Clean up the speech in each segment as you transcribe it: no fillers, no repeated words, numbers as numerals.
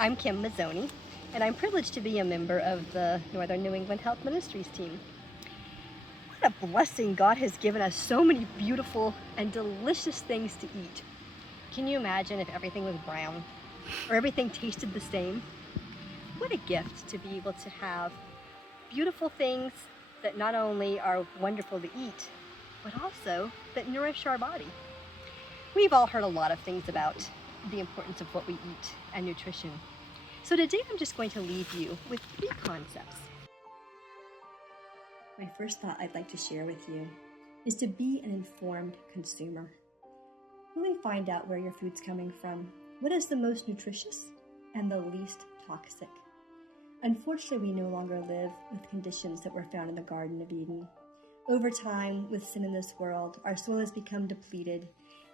I'm Kim Mazzoni, and I'm privileged to be a member of the Northern New England Health Ministries team. What a blessing God has given us, so many beautiful and delicious things to eat. Can you imagine if everything was brown or everything tasted the same? What a gift to be able to have beautiful things that not only are wonderful to eat, but also that nourish our body. We've all heard a lot of things about the importance of what we eat and nutrition. So today I'm just going to leave you with 3 concepts. My first thought I'd like to share with you is to be an informed consumer. Really find out where your food's coming from, what is the most nutritious and the least toxic. Unfortunately, we no longer live with conditions that were found in the Garden of Eden. Over time, with sin in this world, our soil has become depleted,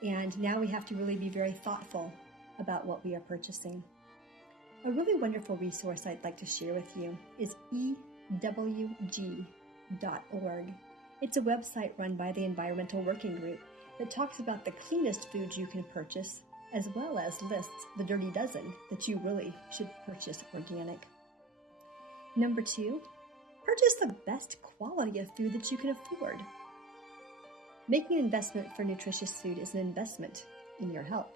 and now we have to really be very thoughtful about what we are purchasing. A really wonderful resource I'd like to share with you is EWG.org. It's a website run by the Environmental Working Group that talks about the cleanest foods you can purchase, as well as lists the dirty dozen that you really should purchase organic. Number 2, purchase the best quality of food that you can afford. Making an investment for nutritious food is an investment in your health.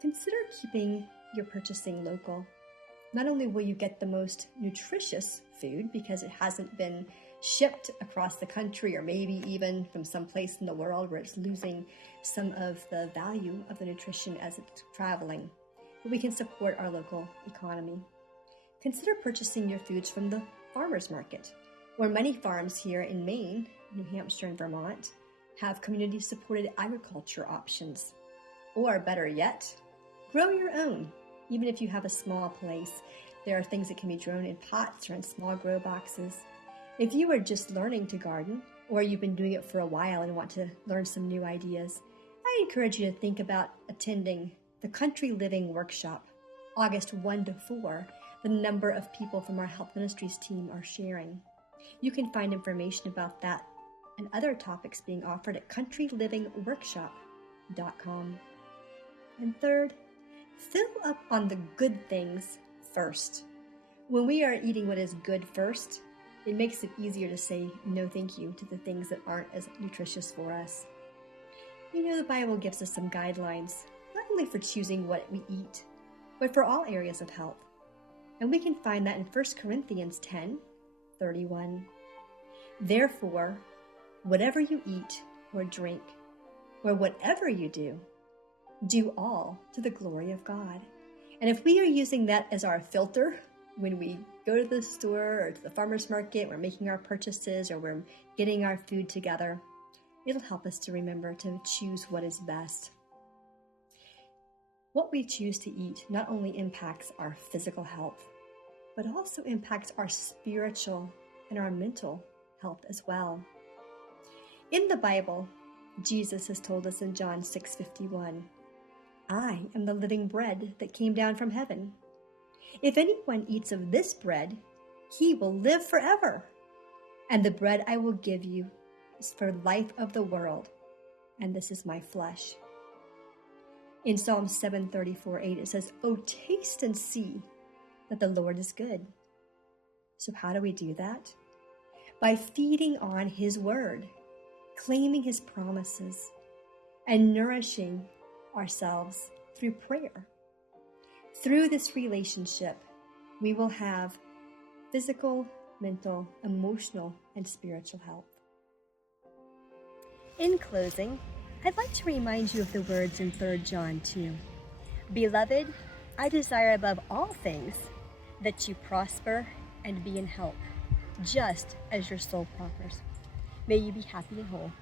Consider keeping your purchasing local. Not only will you get the most nutritious food because it hasn't been shipped across the country or maybe even from some place in the world where it's losing some of the value of the nutrition as it's traveling, but we can support our local economy. Consider purchasing your foods from the farmers market, where many farms here in Maine, New Hampshire, and Vermont have community-supported agriculture options. Or better yet, grow your own. Even if you have a small place, there are things that can be grown in pots or in small grow boxes. If you are just learning to garden, or you've been doing it for a while and want to learn some new ideas, I encourage you to think about attending the Country Living Workshop, August 1 to 4. The number of people from our Health Ministries team are sharing. You can find information about that and other topics being offered at countrylivingworkshop.com. And third, fill up on the good things first. When we are eating what is good first, it makes it easier to say no thank you to the things that aren't as nutritious for us. You know, the Bible gives us some guidelines, not only for choosing what we eat, but for all areas of health. And we can find that in 1 Corinthians 10:31. Therefore, whatever you eat or drink, or whatever you do, do all to the glory of God. And if we are using that as our filter when we go to the store or to the farmer's market, we're making our purchases or we're getting our food together, it'll help us to remember to choose what is best. What we choose to eat not only impacts our physical health, but also impacts our spiritual and our mental health as well. In the Bible, Jesus has told us in John 6:51, I am the living bread that came down from heaven. If anyone eats of this bread, he will live forever. And the bread I will give you is for life of the world, and this is my flesh. In Psalm 7:34-8, it says, Oh, taste and see that the Lord is good. So how do we do that? By feeding on His word, claiming His promises, and nourishing ourselves through prayer. Through this relationship, we will have physical, mental, emotional, and spiritual health. In closing, I'd like to remind you of the words in 3 John 2. Beloved, I desire above all things that you prosper and be in health, just as your soul prospers. May you be happy and whole.